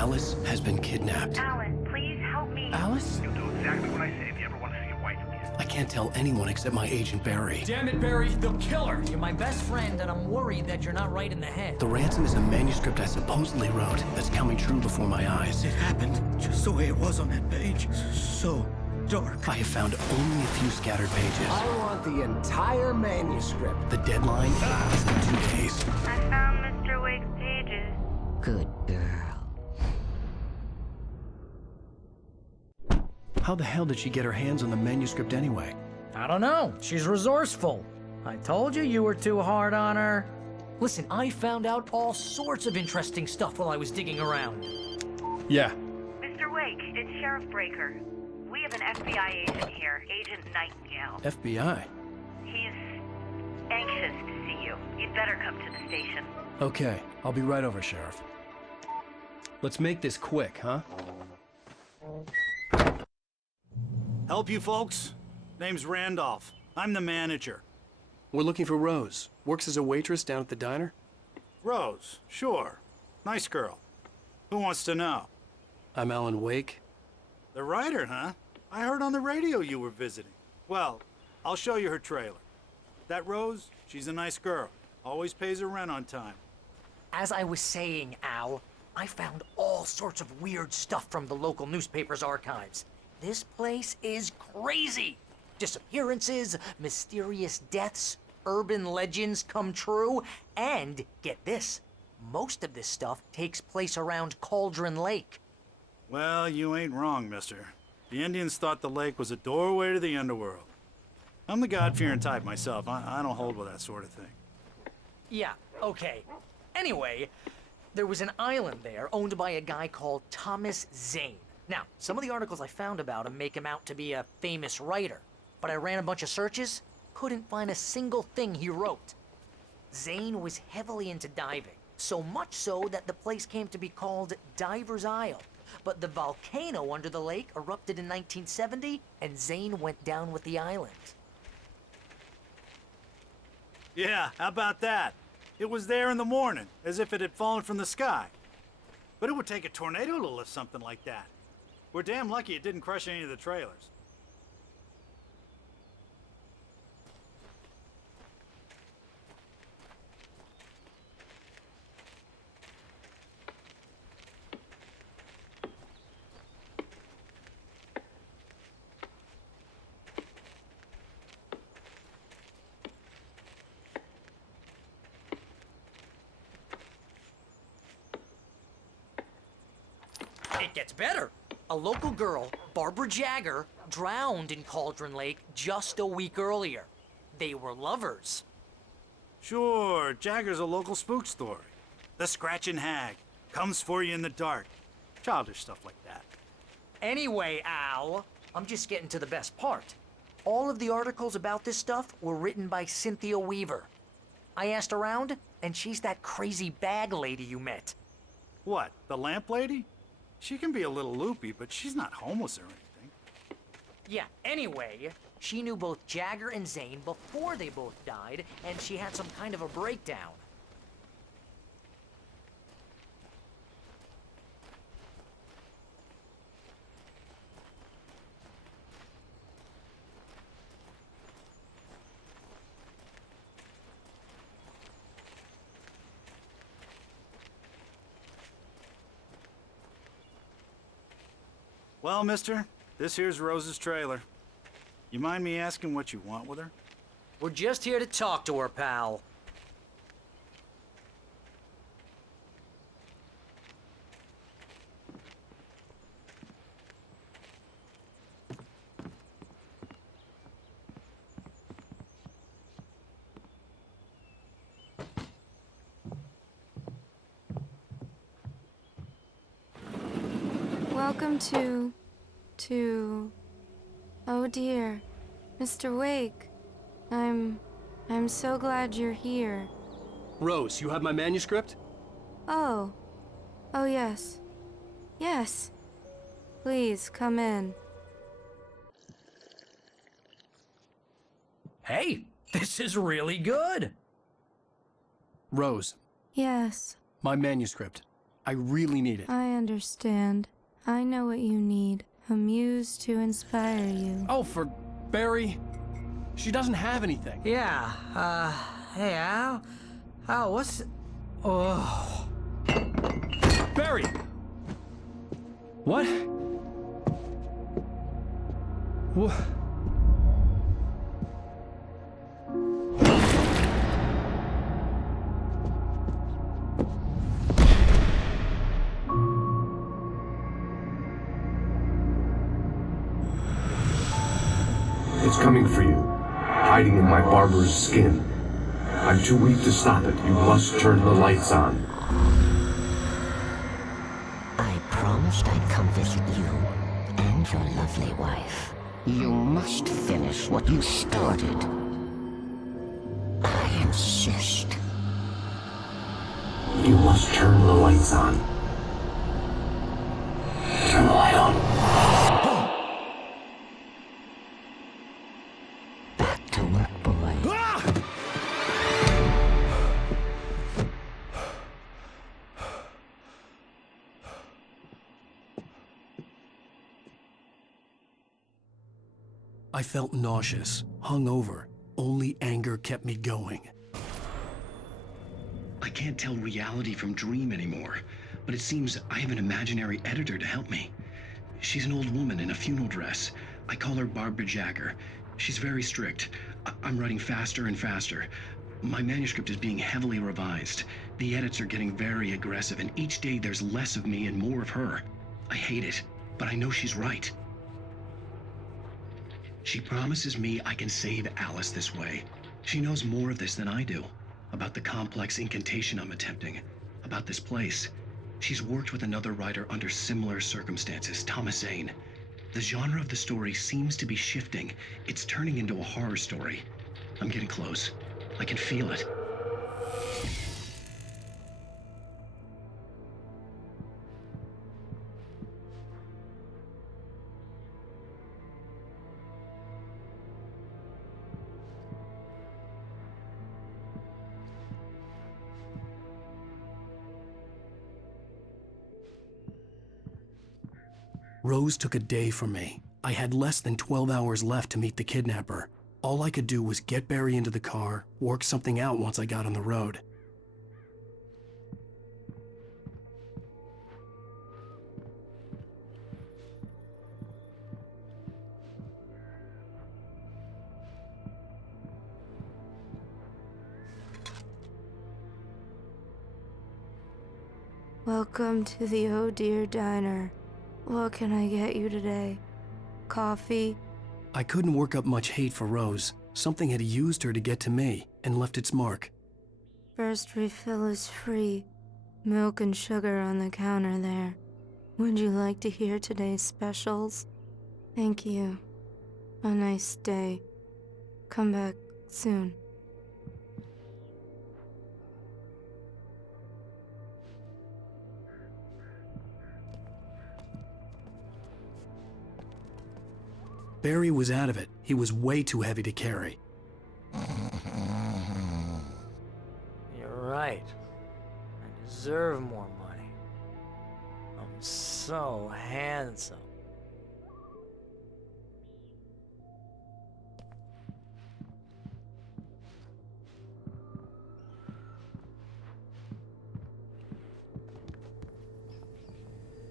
Alice has been kidnapped. Alan, please help me. Alice? You'll do exactly what I say if you ever want to see your wife again. I can't tell anyone except my agent Barry. Damn it, Barry, they'll kill her! You're my best friend, and I'm worried that you're not right in the head. The ransom is a manuscript I supposedly wrote that's coming true before my eyes. It happened just the way it was on that page. So dark. I have found only a few scattered pages. I want the entire manuscript. The deadline is in 2 days. I found Mr. Wake's pages. Good girl. How the hell did she get her hands on the manuscript anyway? I don't know. She's resourceful. I told you you were too hard on her. Listen, I found out all sorts of interesting stuff while I was digging around. Yeah. Mr. Wake, it's Sheriff Breaker. We have an FBI agent here, Agent Nightingale. FBI? He's anxious to see you. You'd better come to the station. Okay, I'll be right over, Sheriff. Let's make this quick, huh? Help you folks? Name's Randolph. I'm the manager. We're looking for Rose. Works as a waitress down at the diner. Rose, sure. Nice girl. Who wants to know? I'm Alan Wake. The writer, huh? I heard on the radio you were visiting. Well, I'll show you her trailer. That Rose, she's a nice girl. Always pays her rent on time. As I was saying, Al, I found all sorts of weird stuff from the local newspaper's archives. This place is crazy. Disappearances, mysterious deaths, urban legends come true, and get this, most of this stuff takes place around Cauldron Lake. Well, you ain't wrong, mister. The Indians thought the lake was a doorway to the underworld. I'm the God-fearing type myself. I don't hold with that sort of thing. Yeah, okay. Anyway, there was an island there owned by a guy called Thomas Zane. Now, some of the articles I found about him make him out to be a famous writer, but I ran a bunch of searches, couldn't find a single thing he wrote. Zane was heavily into diving, so much so that the place came to be called Diver's Isle. But the volcano under the lake erupted in 1970, and Zane went down with the island. Yeah, how about that? It was there in the morning, as if it had fallen from the sky. But it would take a tornado to lift something like that. We're damn lucky it didn't crush any of the trailers. It gets better. A local girl, Barbara Jagger, drowned in Cauldron Lake just a week earlier. They were lovers. Sure, Jagger's a local spook story. The Scratching Hag comes for you in the dark. Childish stuff like that. Anyway, Al, I'm just getting to the best part. All of the articles about this stuff were written by Cynthia Weaver. I asked around, and she's that crazy bag lady you met. What, the lamp lady? She can be a little loopy, but she's not homeless or anything. Yeah, anyway, she knew both Jagger and Zane before they both died, and she had some kind of a breakdown. Well, mister, this here's Rose's trailer. You mind me asking what you want with her? We're just here to talk to her, pal. Welcome to... Oh dear, Mr. Wake. I'm so glad you're here. Rose, you have my manuscript? Oh. Oh yes. Yes. Please, come in. Hey, this is really good. Rose, Yes. my manuscript. I really need it. I understand. I know what you need. A muse to inspire you. Oh, for Barry? She doesn't have anything. Yeah, hey, Al? Al, what's... Oh... Barry! What? What? It's coming for you, hiding in my barber's skin. I'm too weak to stop it. You must turn the lights on. I promised I'd come visit you and your lovely wife. You must finish what you started. I insist. You must turn the lights on. Turn the light on. Back to work, boy. I felt nauseous, hungover. Only anger kept me going. I can't tell reality from dream anymore, but it seems I have an imaginary editor to help me. She's an old woman in a funeral dress. I call her Barbara Jagger. She's very strict. I'm writing faster and faster. My manuscript is being heavily revised. The edits are getting very aggressive, and each day there's less of me and more of her. I hate it, but I know she's right. She promises me I can save Alice this way. She knows more of this than I do. About the complex incantation I'm attempting. About this place. She's worked with another writer under similar circumstances, Thomas Zane. The genre of the story seems to be shifting. It's turning into a horror story. I'm getting close. I can feel it. Rose took a day from me. I had less than 12 hours left to meet the kidnapper. All I could do was get Barry into the car, work something out once I got on the road. Welcome to the Oh Dear Diner. What can I get you today? Coffee? I couldn't work up much hate for Rose. Something had used her to get to me and left its mark. First refill is free. Milk and sugar on the counter there. Would you like to hear today's specials? Thank you. A nice day. Come back soon. Barry was out of it. He was way too heavy to carry. You're right. I deserve more money. I'm so handsome.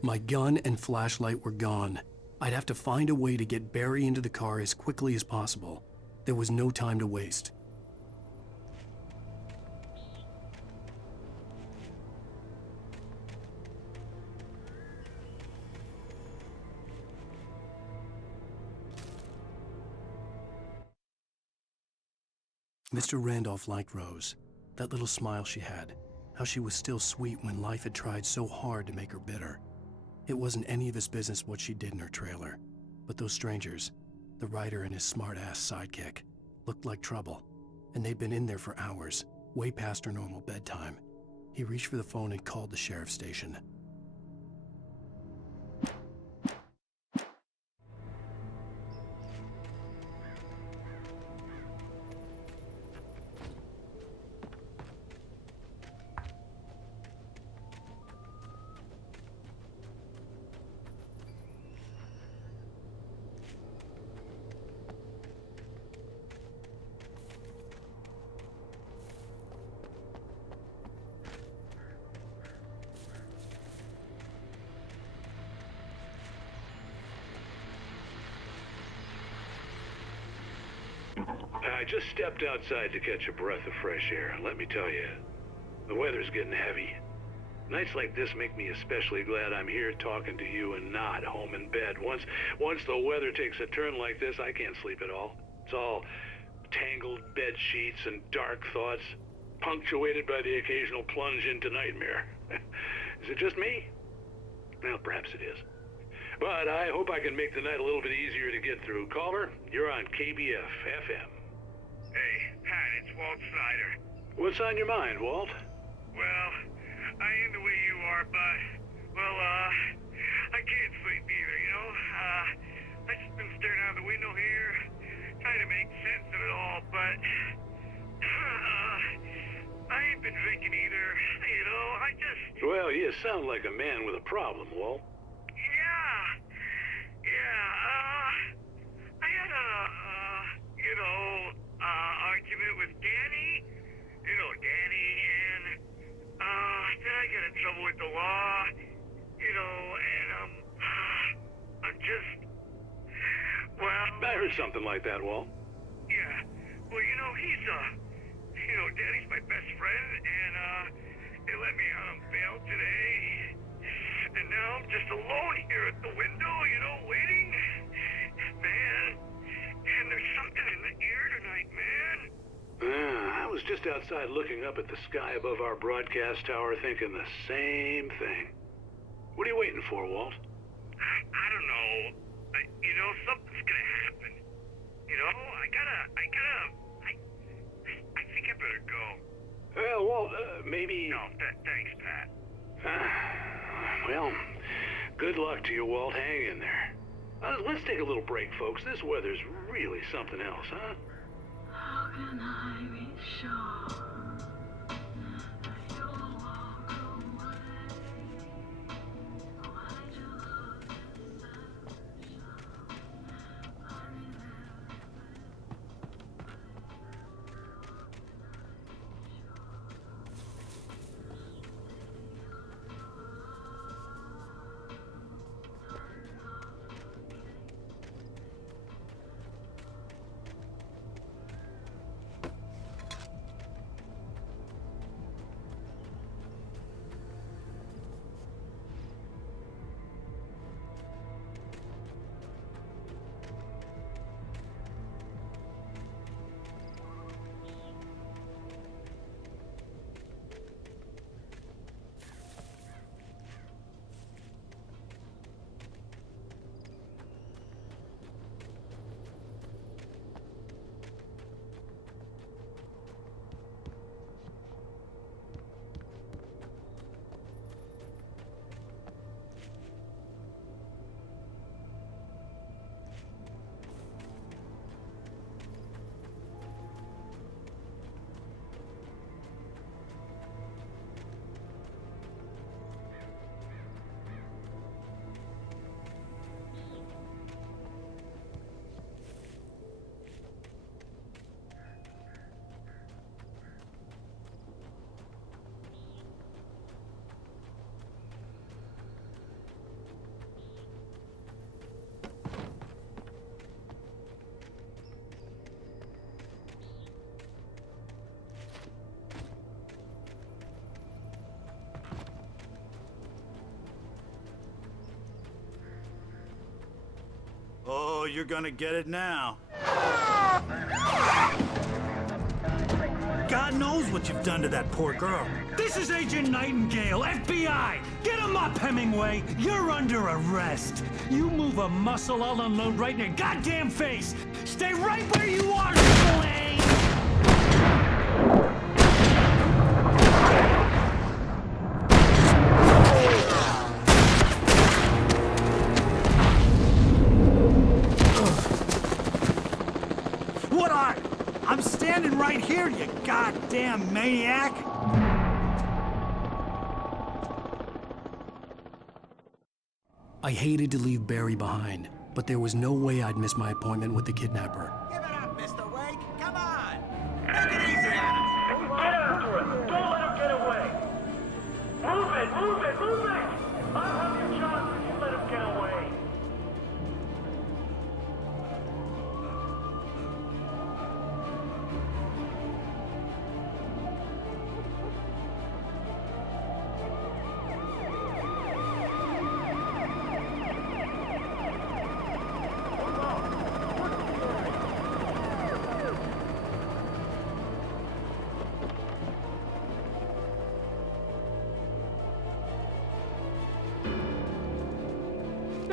My gun and flashlight were gone. I'd have to find a way to get Barry into the car as quickly as possible. There was no time to waste. Mr. Randolph liked Rose. That little smile she had. How she was still sweet when life had tried so hard to make her bitter. It wasn't any of his business what she did in her trailer. But those strangers, the writer and his smart-ass sidekick, looked like trouble. And they'd been in there for hours, way past her normal bedtime. He reached for the phone and called the sheriff's station. I just stepped outside to catch a breath of fresh air, and let me tell you, the weather's getting heavy. Nights like this make me especially glad I'm here talking to you and not home in bed. Once the weather takes a turn like this, I can't sleep at all. It's all tangled bed sheets and dark thoughts, punctuated by the occasional plunge into nightmare. Is it just me? Well, perhaps it is. But I hope I can make the night a little bit easier to get through. Caller, you're on KBF FM. Hey, Pat, it's Walt Snyder. What's on your mind, Walt? Well, I am the way you are, but, well, I can't sleep either, you know? I just been staring out the window here, trying to make sense of it all, but, I ain't been drinking either, you know? I just... Well, you sound like a man with a problem, Walt. I had a, argument with Danny, Danny, and, then I got in trouble with the law, and, I'm just, well... I heard something like that, Walt. Yeah, well, he's, Danny's my best friend, and, they let me out on bail today, and now I'm just alone here at the window, waiting. Man, and there's something in the air tonight, man. I was just outside looking up at the sky above our broadcast tower thinking the same thing. What are you waiting for, Walt? I don't know. Something's gonna happen. I think I better go. Well, Walt, maybe... No, thanks, Pat. Well, good luck to you, Walt. Hang in there. Let's take a little break, folks. This weather's really something else, huh? How can I be sure you'll walk away? Why'd you look Oh, you're gonna get it now. God knows what you've done to that poor girl. This is Agent Nightingale, FBI! Get him up, Hemingway! You're under arrest! You move a muscle, I'll unload right in your goddamn face! Stay right where you are, Triple A! What are? I'm standing right here, you goddamn maniac! I hated to leave Barry behind, but there was no way I'd miss my appointment with the kidnapper. Give it up, Mr. Wake. Come on. Make it easy on him. Get after him. Don't let him get away. Move it, move it, move it. I'll have your shot if you let him get away.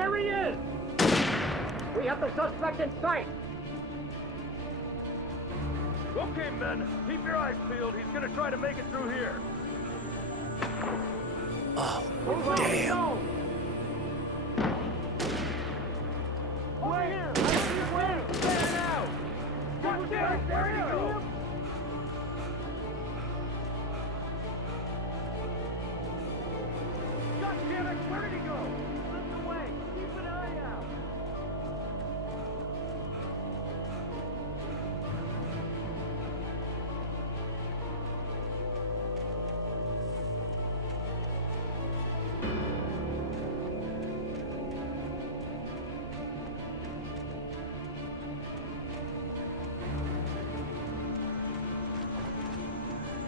There he is! We have the suspect in sight! Okay, men, keep your eyes peeled. He's gonna try to make it through here. Oh, damn. Over here! I see your way! Get it out! God damn it! There he goes! God damn it! Where did he go? He slipped away! Keep an eye out!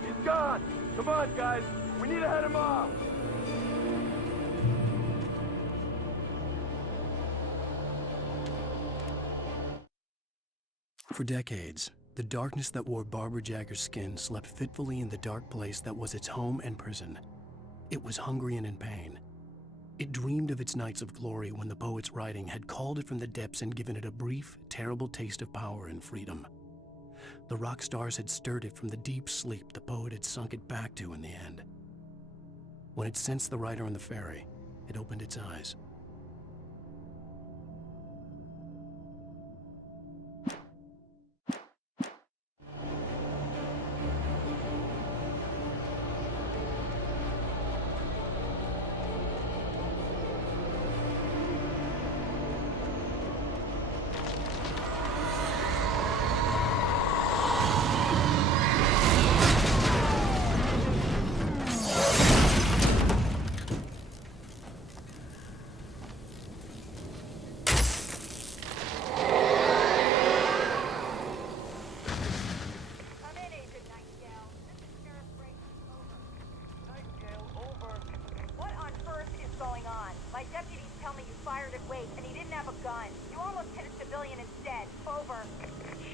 He's gone. Come on, guys. We need to head him off. For decades, the darkness that wore Barbara Jagger's skin slept fitfully in the dark place that was its home and prison. It was hungry and in pain. It dreamed of its nights of glory when the poet's writing had called it from the depths and given it a brief, terrible taste of power and freedom. The rock stars had stirred it from the deep sleep the poet had sunk it back to in the end. When it sensed the writer on the ferry, it opened its eyes.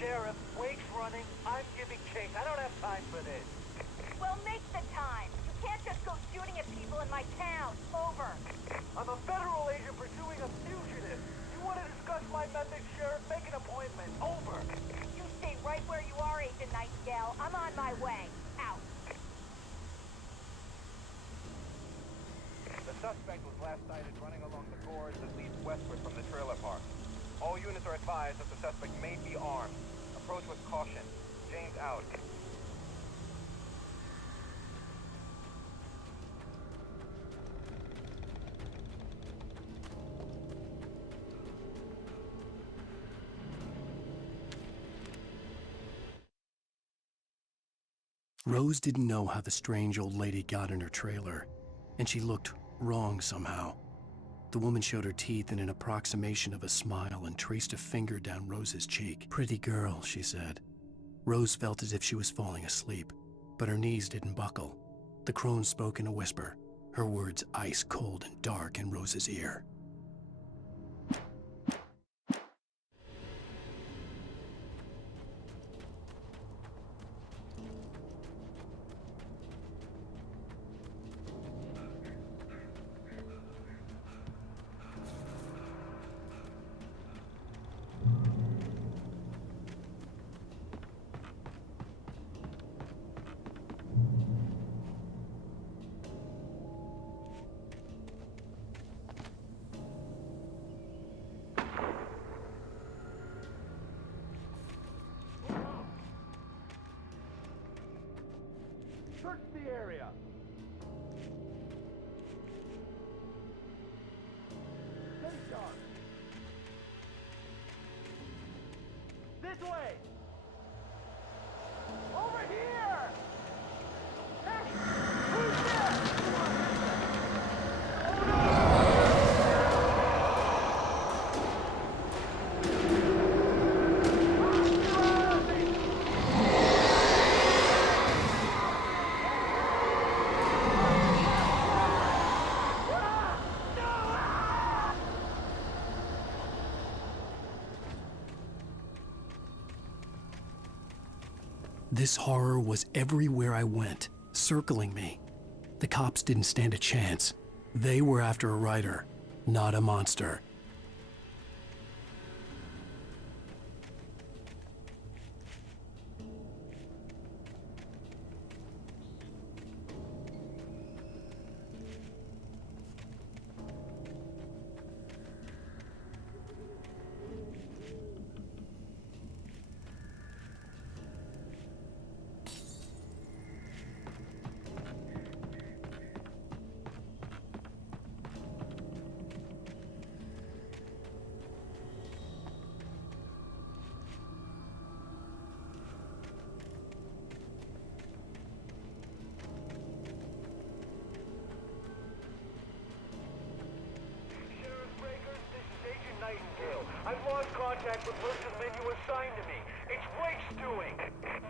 Sheriff, Wake's running. I'm giving chase. I don't have time for this. Well, make the time. You can't just go shooting at people in my town. Over. I'm a federal agent pursuing a fugitive. You want to discuss my methods, Sheriff? Make an appointment. Over. You stay right where you are, Agent Nightingale. I'm on my way. Out. The suspect was last sighted running along the gorge that leads westward from the trailer park. All units are advised that the suspect may be armed. Approach with caution. James out. Rose didn't know how the strange old lady got in her trailer, and she looked wrong somehow. The woman showed her teeth in an approximation of a smile and traced a finger down Rose's cheek. "Pretty girl," she said. Rose felt as if she was falling asleep, but her knees didn't buckle. The crone spoke in a whisper, her words ice cold and dark in Rose's ear. Search the area. Stay sharp. This way. Over here. Hey, who's there? This horror was everywhere I went, circling me. The cops didn't stand a chance. They were after a writer, not a monster. contract with less than you assigned to me. It's Wake's doing.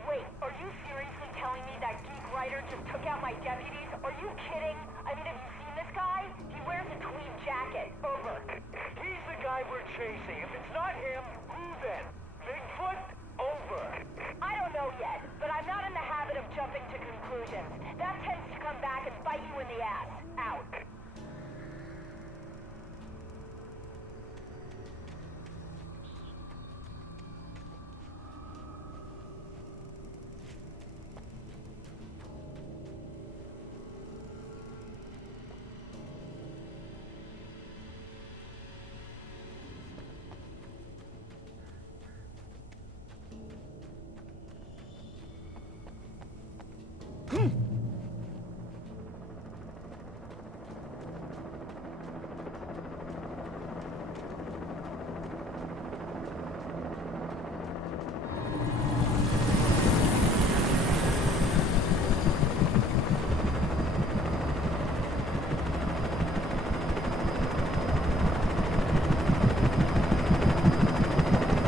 Wait, are you seriously telling me that geek writer just took out my deputies? Are you kidding? I mean, have you seen this guy? He wears a tweed jacket. Over. He's the guy we're chasing. If it's not him, who then? Bigfoot? Over. I don't know yet, but I'm not in the habit of jumping to conclusions. That tends to come back and bite you in the ass. Out.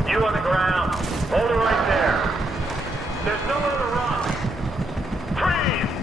You on the ground. Hold it right there. There's nowhere to run. Freeze!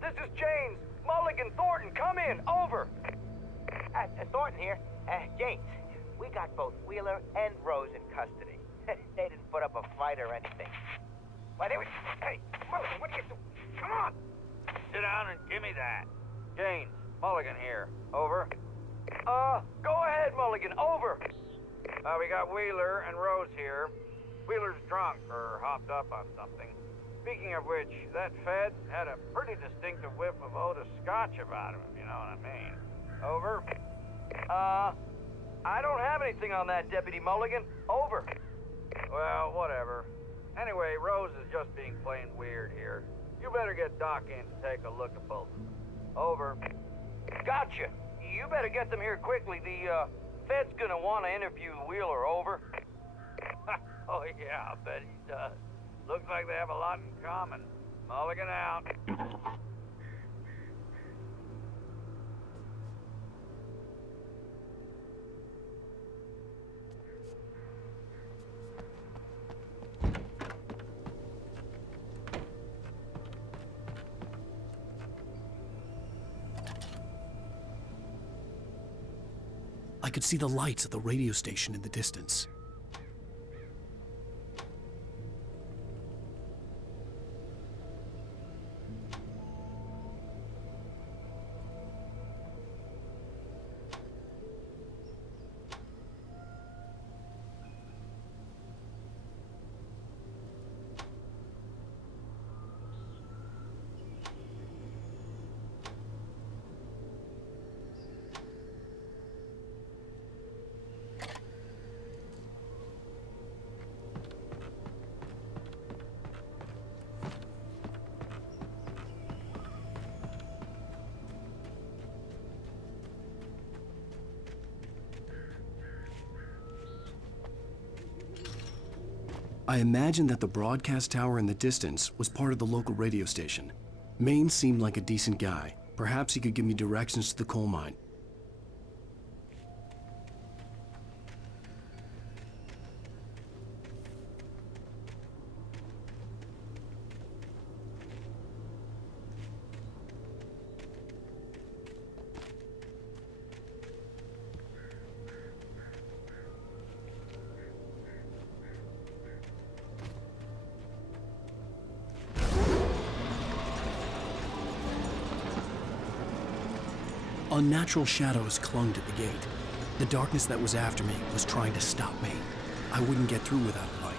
This is James. Mulligan, Thornton, come in. Over. Thornton here. James, we got both Wheeler and Rose in custody. They didn't put up a fight or anything. Why, they were... Hey, Mulligan, what are you doing? Come on! Sit down and give me that. James, Mulligan here. Over. Go ahead, Mulligan. Over. We got Wheeler and Rose here. Wheeler's drunk or hopped up on something. Speaking of which, that Fed had a pretty distinctive whiff of Otis Scotch about him, if you know what I mean. Over. I don't have anything on that, Deputy Mulligan. Over. Well, whatever. Anyway, Rose is just being plain weird here. You better get Doc in to take a look at both of them. Over. Gotcha. You better get them here quickly. The, Fed's gonna want to interview Wheeler. Over. Oh, yeah, I bet he does. Looks like they have a lot in common. Mulligan out. I could see the lights of the radio station in the distance. I imagined that the broadcast tower in the distance was part of the local radio station. Maine seemed like a decent guy. Perhaps he could give me directions to the coal mine. Unnatural shadows clung to the gate. The darkness that was after me was trying to stop me. I wouldn't get through without a light.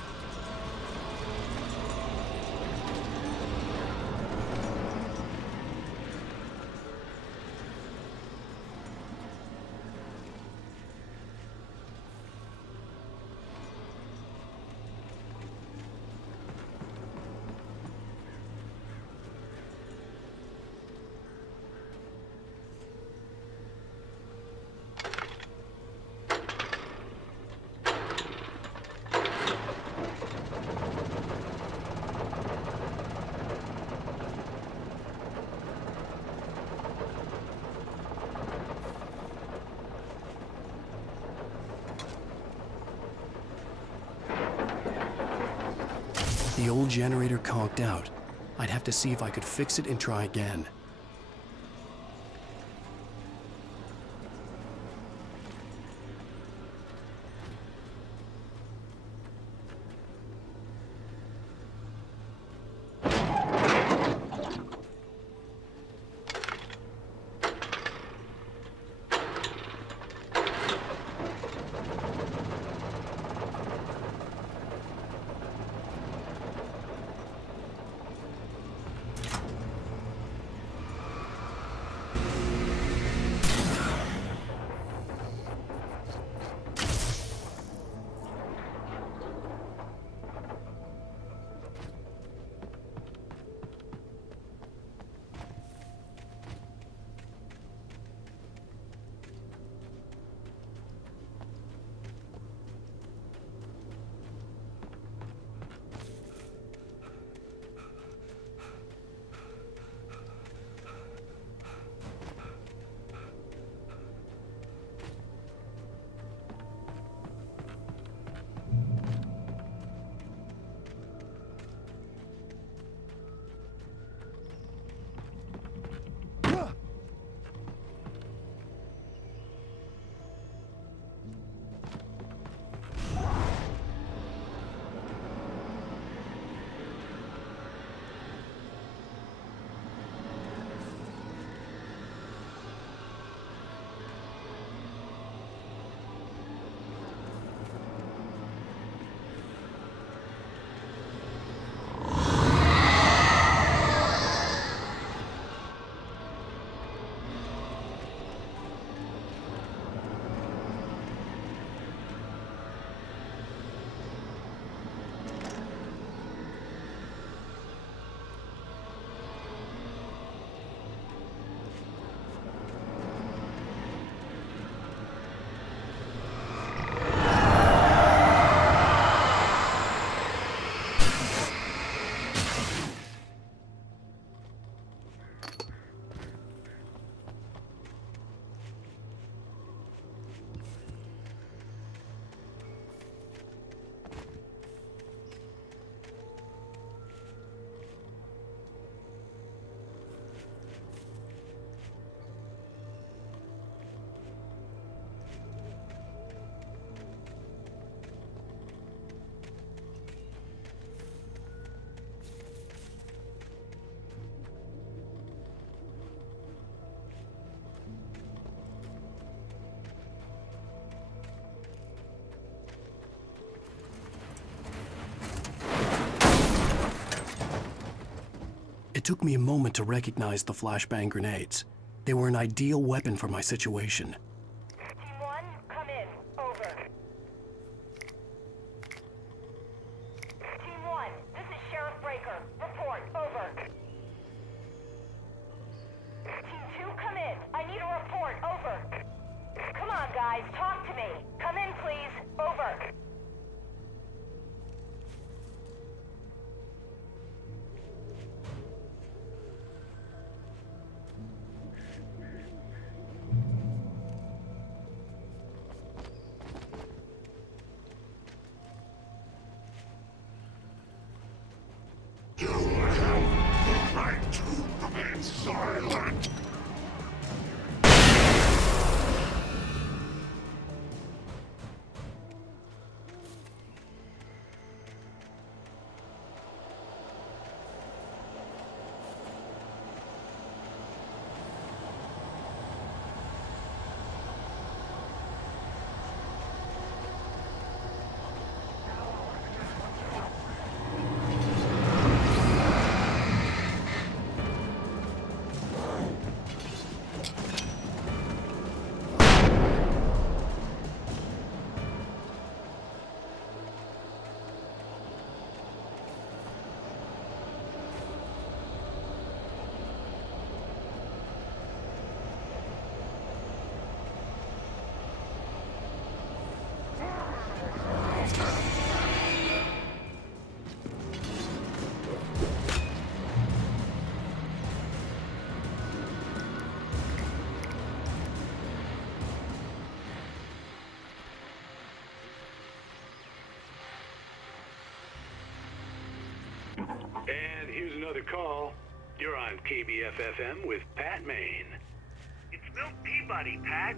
The old generator conked out. I'd have to see if I could fix it and try again. It took me a moment to recognize the flashbang grenades. They were an ideal weapon for my situation. Team 1, come in. Over. Team 1, this is Sheriff Breaker. Report. Over. Team 2, come in. I need a report. Over. Come on, guys. Talk to me. Come in, please. Over. silent! And here's another call. You're on KBF-FM with Pat Maine. It's Milt Peabody, Pat.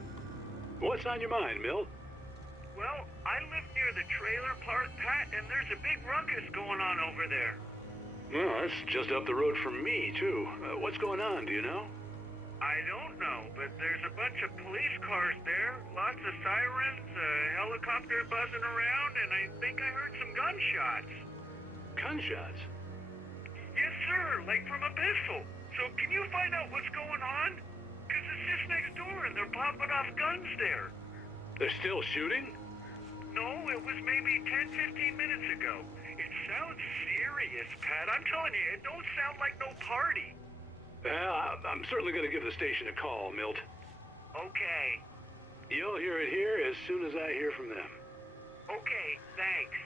What's on your mind, Milt? Well, I live near the trailer park, Pat, and there's a big ruckus going on over there. Well, that's just up the road from me, too. What's going on, do you know? I don't know, but there's a bunch of police cars there, lots of sirens, a helicopter buzzing around, and I think I heard some gunshots. Gunshots? Yes, sir, like from a pistol. So can you find out what's going on? Because it's just next door and they're popping off guns there. They're still shooting? No, it was maybe 10, 15 minutes ago. It sounds serious, Pat. I'm telling you, it don't sound like no party. I'm certainly going to give the station a call, Milt. Okay. You'll hear it here as soon as I hear from them. Okay, thanks.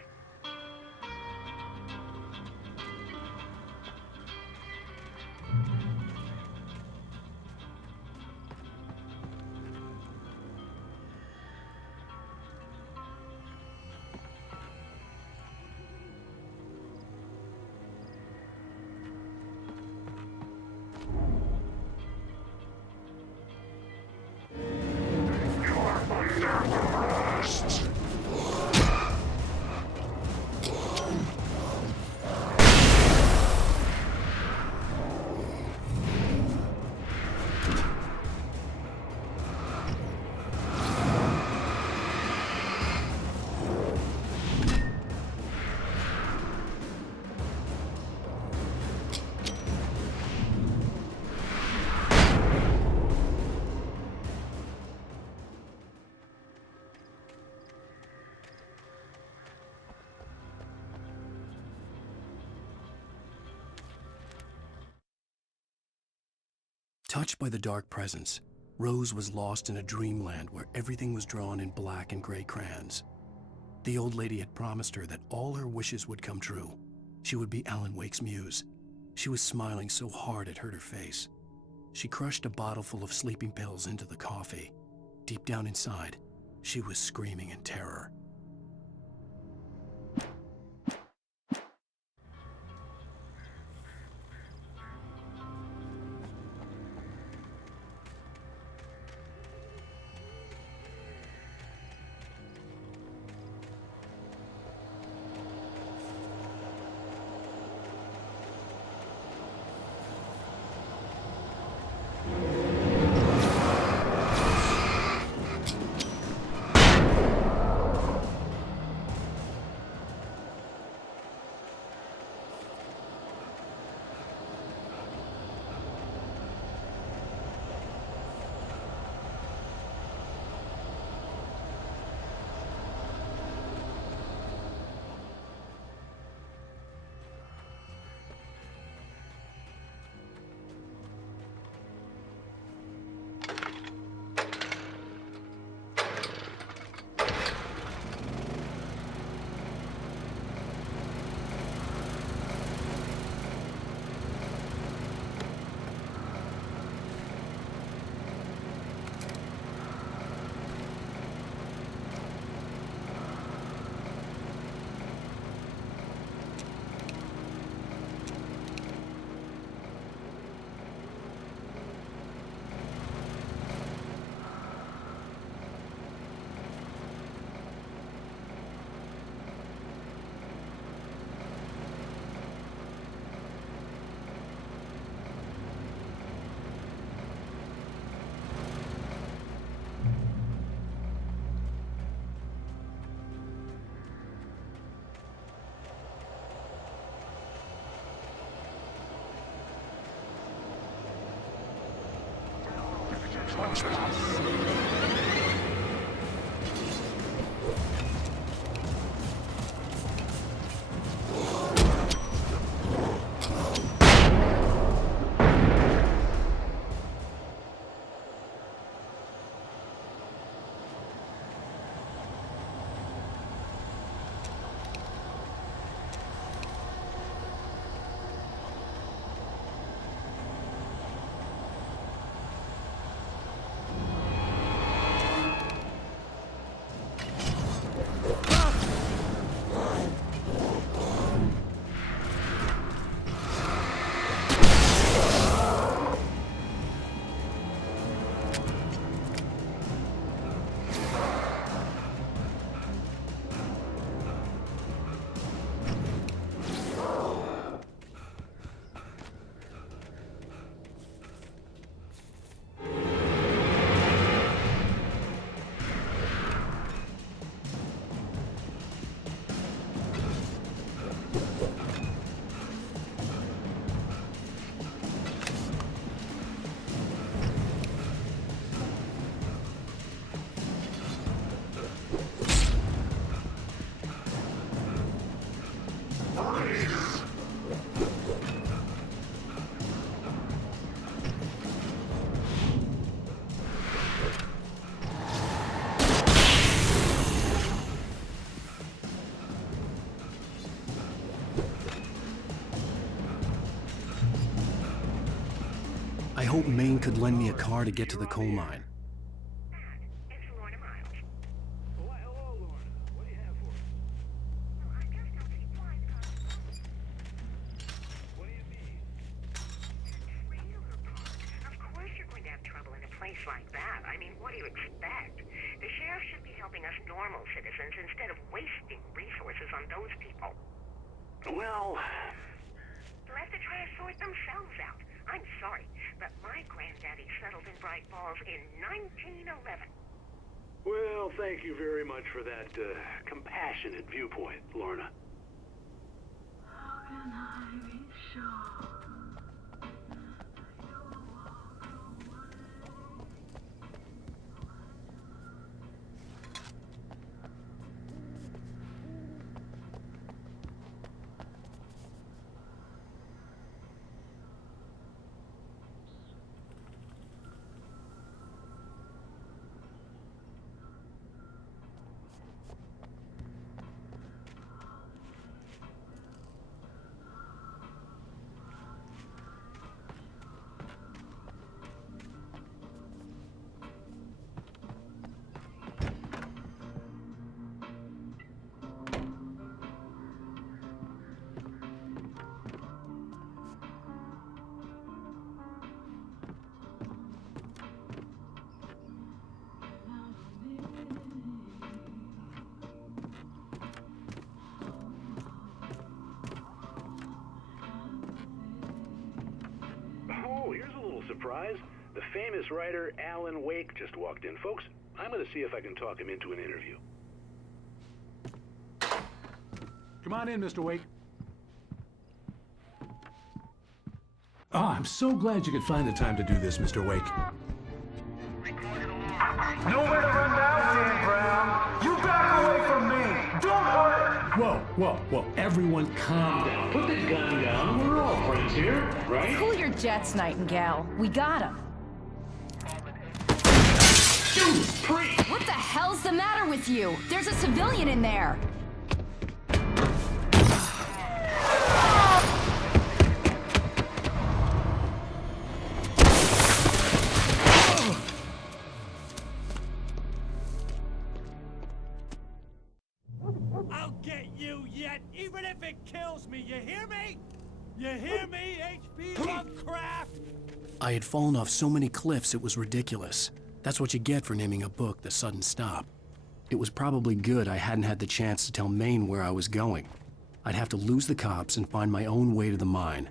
Touched by the dark presence, Rose was lost in a dreamland where everything was drawn in black and gray crayons. The old lady had promised her that all her wishes would come true. She would be Alan Wake's muse. She was smiling so hard it hurt her face. She crushed a bottle full of sleeping pills into the coffee. Deep down inside, she was screaming in terror. I hoped Maine could lend me a car to get to the coal mine. Like that. I mean, what do you expect? The sheriff should be helping us normal citizens instead of wasting resources on those people. Well, Let the try to sort themselves out. I'm sorry, but my granddaddy settled in Bright Falls in 1911. well, thank you very much for that compassionate viewpoint, Lorna. How can I be sure? Oh, here's a little surprise. The famous writer Alan Wake just walked in. Folks, I'm going to see if I can talk him into an interview. Come on in, Mr. Wake. Oh, I'm so glad you could find the time to do this, Mr. Wake. Nowhere to run now, Dan Brown. You back away from me. Don't hurt her. Whoa. Everyone calm down. Put the gun down. We're all friends here, right? Cool your jets, Nightingale. We got him. Dude, preach! What the hell's the matter with you? There's a civilian in there. I'll get you yet, even if it kills me. You hear me? You hear me, H.P. Lovecraft? I had fallen off so many cliffs it was ridiculous. That's what you get for naming a book The Sudden Stop. It was probably good I hadn't had the chance to tell Maine where I was going. I'd have to lose the cops and find my own way to the mine.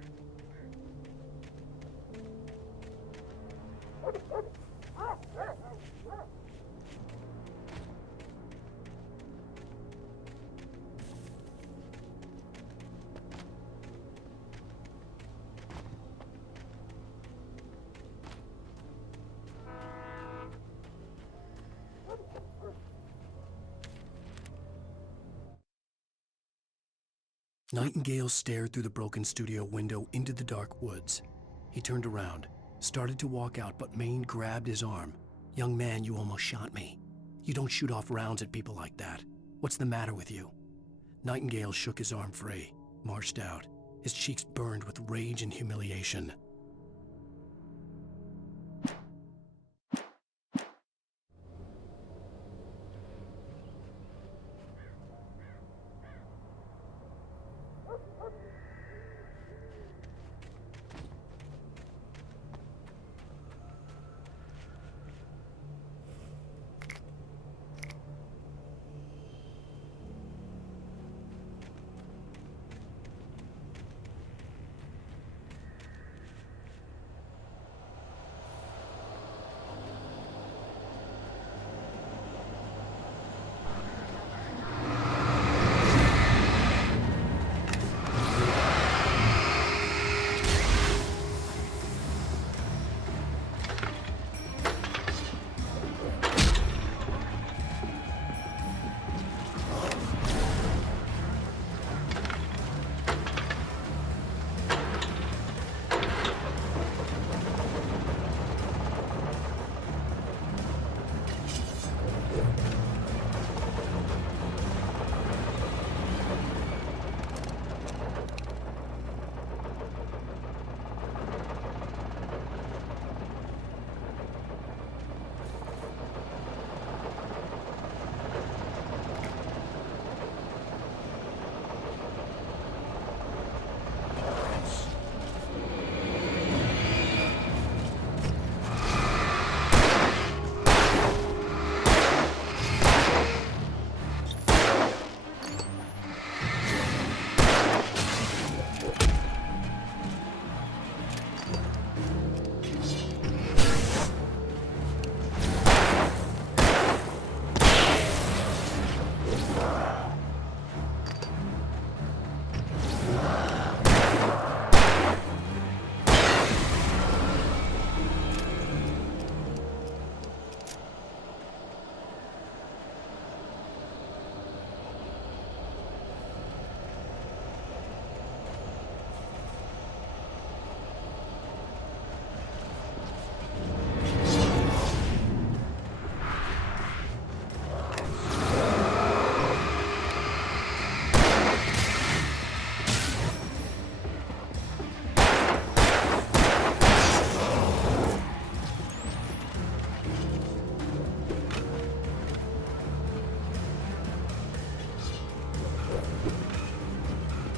Nightingale stared through the broken studio window into the dark woods. He turned around, started to walk out, but Maine grabbed his arm. "Young man, you almost shot me. You don't shoot off rounds at people like that. What's the matter with you?" Nightingale shook his arm free, marched out. His cheeks burned with rage and humiliation.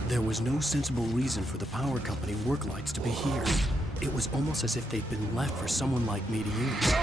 There was no sensible reason for the power company work lights to be here. It was almost as if they'd been left for someone like me to use.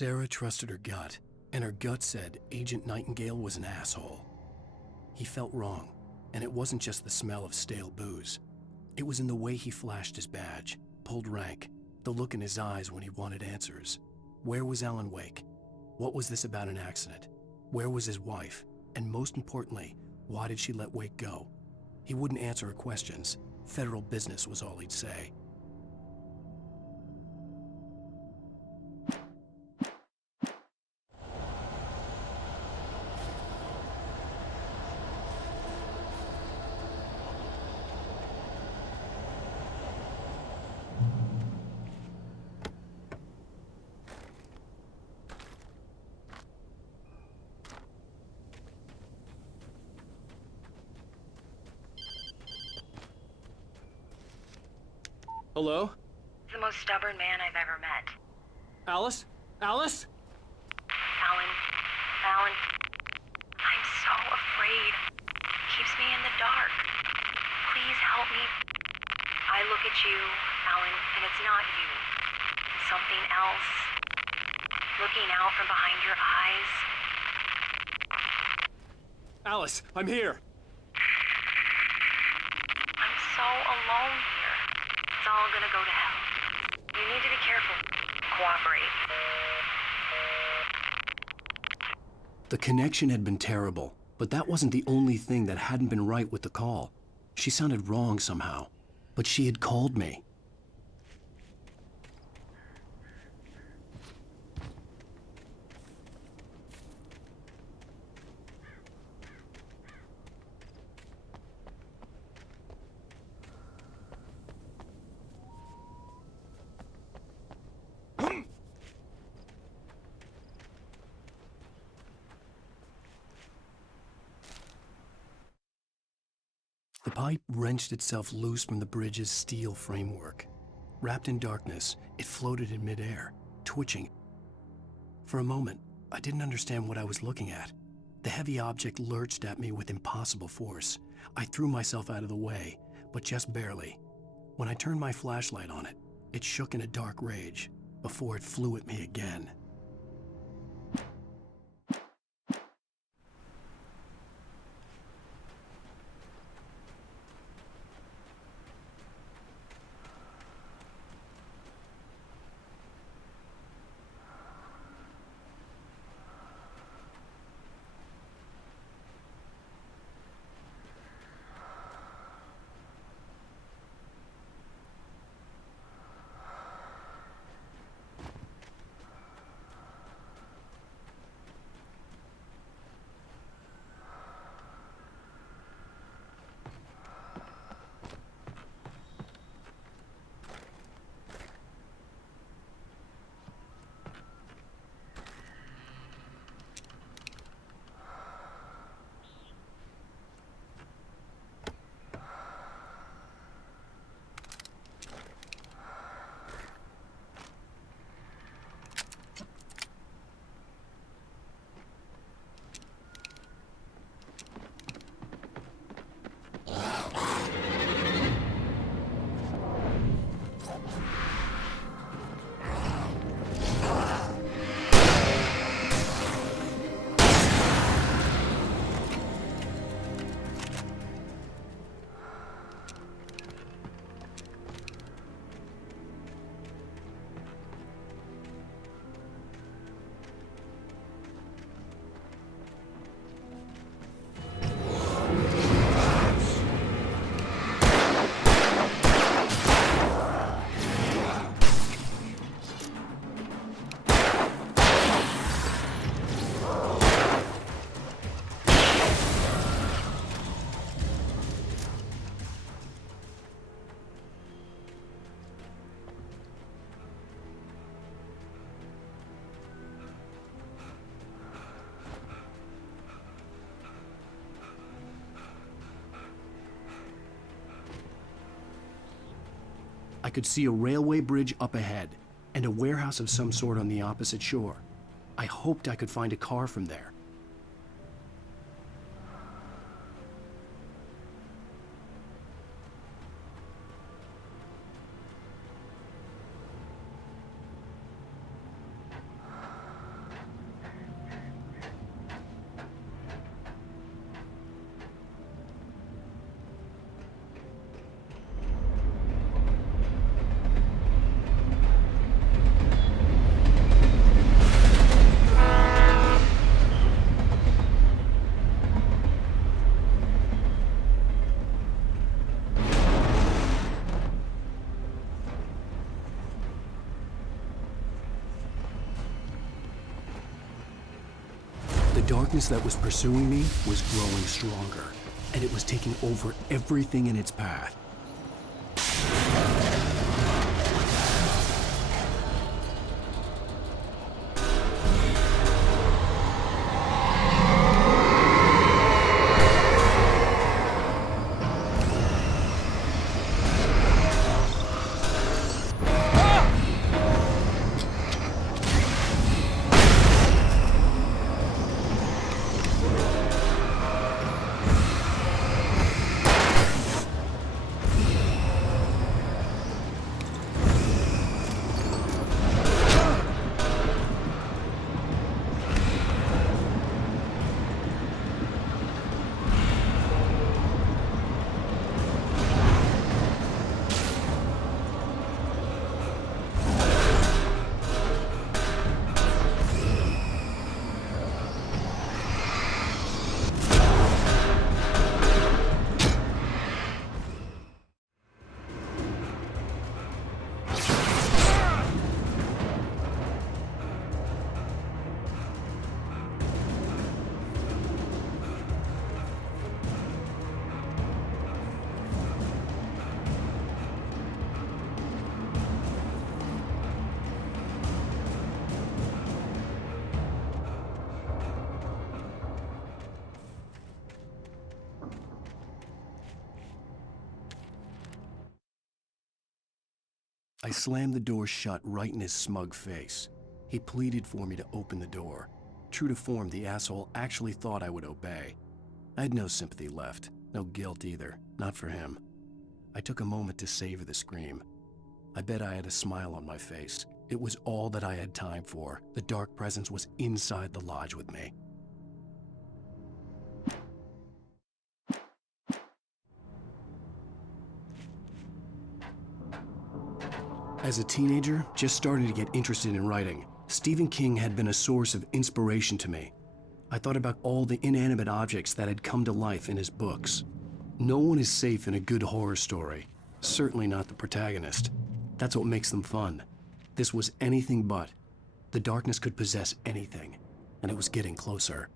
Sarah trusted her gut, and her gut said Agent Nightingale was an asshole. He felt wrong, and it wasn't just the smell of stale booze. It was in the way he flashed his badge, pulled rank, the look in his eyes when he wanted answers. Where was Alan Wake? What was this about an accident? Where was his wife? And most importantly, why did she let Wake go? He wouldn't answer her questions. Federal business was all he'd say. Hello? The most stubborn man I've ever met. Alice? Alice? Alan, I'm so afraid. It keeps me in the dark. Please help me. I look at you, Alan, and it's not you. Something else. Looking out from behind your eyes. Alice, I'm here. I'm so alone here. It's all gonna go to hell. You need to be careful. Cooperate. The connection had been terrible, but that wasn't the only thing that hadn't been right with the call. She sounded wrong somehow, but she had called me. The pipe wrenched itself loose from the bridge's steel framework. Wrapped in darkness, it floated in midair, twitching. For a moment, I didn't understand what I was looking at. The heavy object lurched at me with impossible force. I threw myself out of the way, but just barely. When I turned my flashlight on it, it shook in a dark rage before it flew at me again. I could see a railway bridge up ahead, and a warehouse of some sort on the opposite shore. I hoped I could find a car from there. darkness that was pursuing me was growing stronger, and it was taking over everything in its path. I slammed the door shut right in his smug face. He pleaded for me to open the door. True to form, the asshole actually thought I would obey. I had no sympathy left, no guilt either, not for him. I took a moment to savor the scream. I bet I had a smile on my face. It was all that I had time for. The dark presence was inside the lodge with me. As a teenager, just starting to get interested in writing, Stephen King had been a source of inspiration to me. I thought about all the inanimate objects that had come to life in his books. No one is safe in a good horror story, certainly not the protagonist. That's what makes them fun. This was anything but. The darkness could possess anything, and it was getting closer.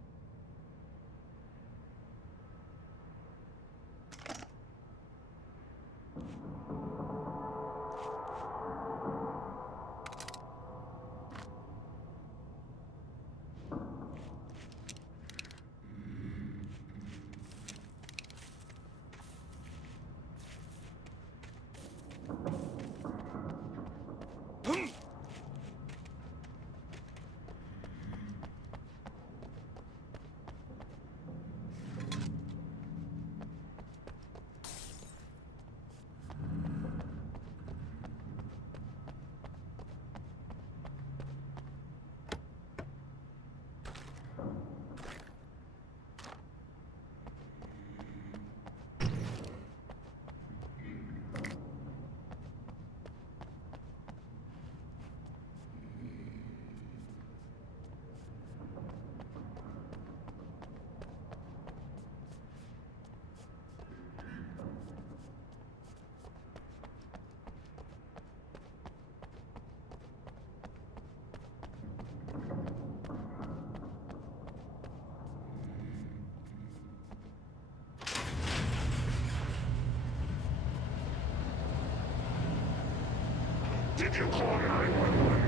Did you call 911?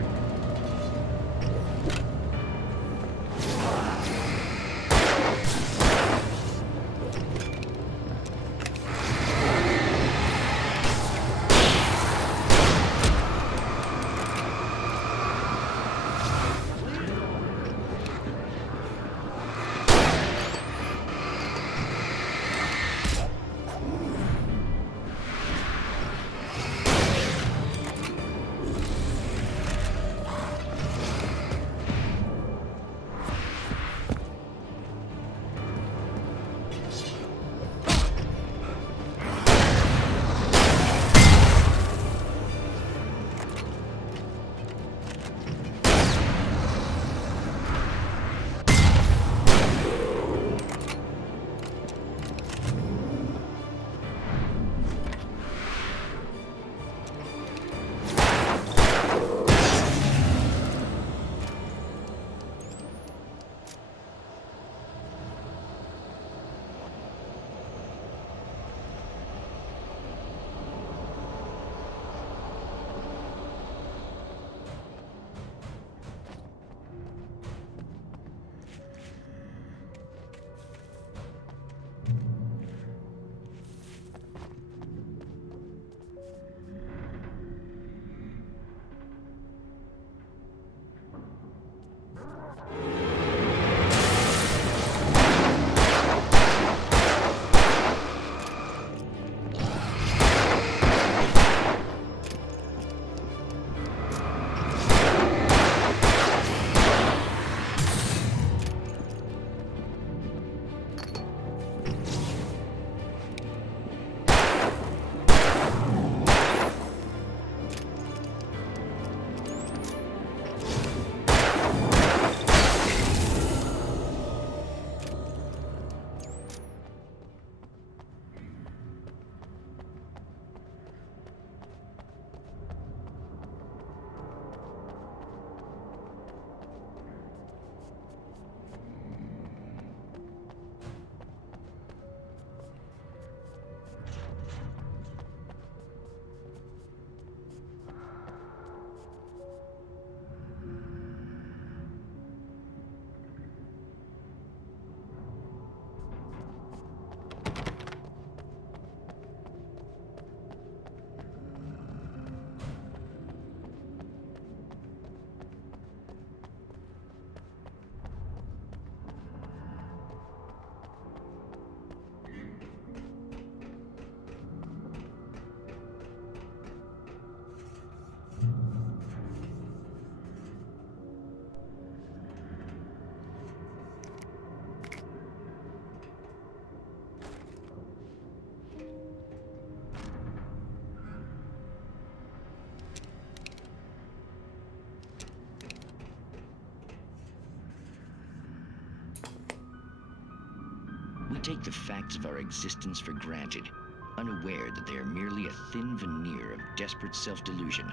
take the facts of our existence for granted, unaware that they are merely a thin veneer of desperate self-delusion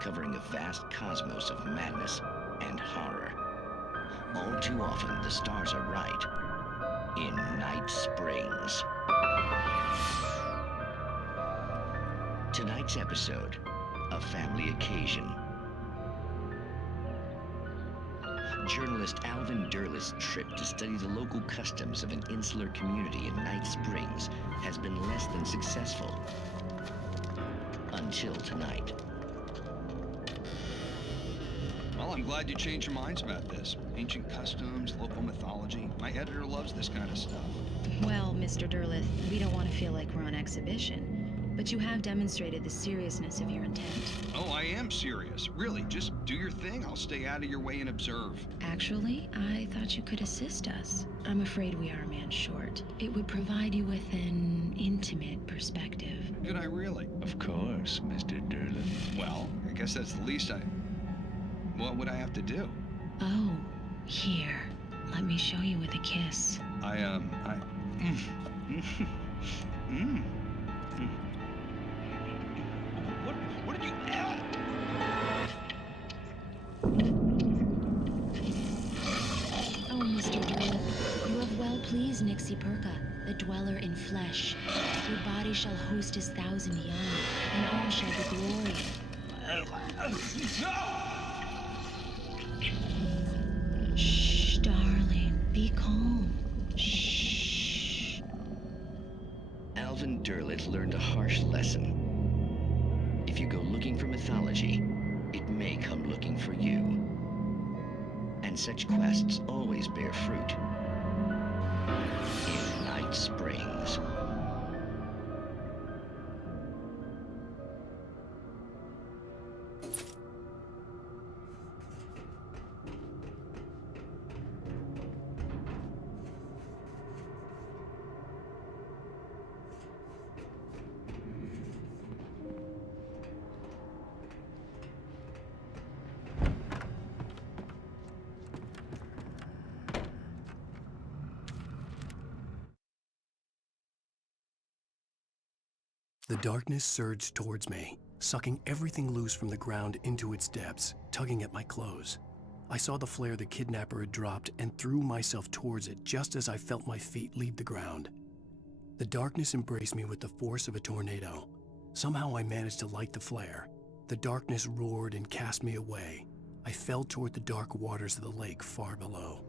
covering a vast cosmos of madness and horror. All too often, the stars are right. In Night Springs. Tonight's episode, a family occasion. Journalist Alvin Derlis' trip to study the local customs of an insular community in Night Springs has been less than successful. Until tonight. Well, I'm glad you changed your minds about this. Ancient customs, local mythology. My editor loves this kind of stuff. Well, Mr. Derlith, we don't want to feel like we're on exhibition, but you have demonstrated the seriousness of your intent. Oh, I am serious. Really, just do your thing. I'll stay out of your way and observe. Actually, I thought you could assist us. I'm afraid we are a man short. It would provide you with an intimate perspective. Could I really? Of course, Mr. Derlith. Well, I guess that's the least I... What would I have to do? Oh, here. Let me show you with a kiss. What did you... Oh, Mr. Derlith, you have well pleased Nixie Perka, the dweller in flesh. Your body shall host his 1,000 young, and all shall be glory. Shh, darling, be calm. Shh. Alvin Derlith learned a harsh lesson. If you go looking for mythology, it may come looking for you. And such quests always bear fruit. In Night Springs. The darkness surged towards me, sucking everything loose from the ground into its depths, tugging at my clothes. I saw the flare the kidnapper had dropped and threw myself towards it just as I felt my feet leave the ground. The darkness embraced me with the force of a tornado. Somehow I managed to light the flare. The darkness roared and cast me away. I fell toward the dark waters of the lake far below.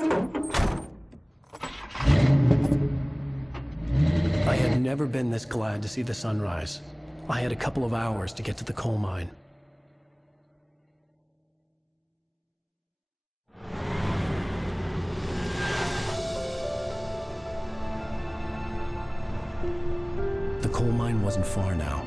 I had never been this glad to see the sunrise. I had a couple of hours to get to the coal mine. The coal mine wasn't far now.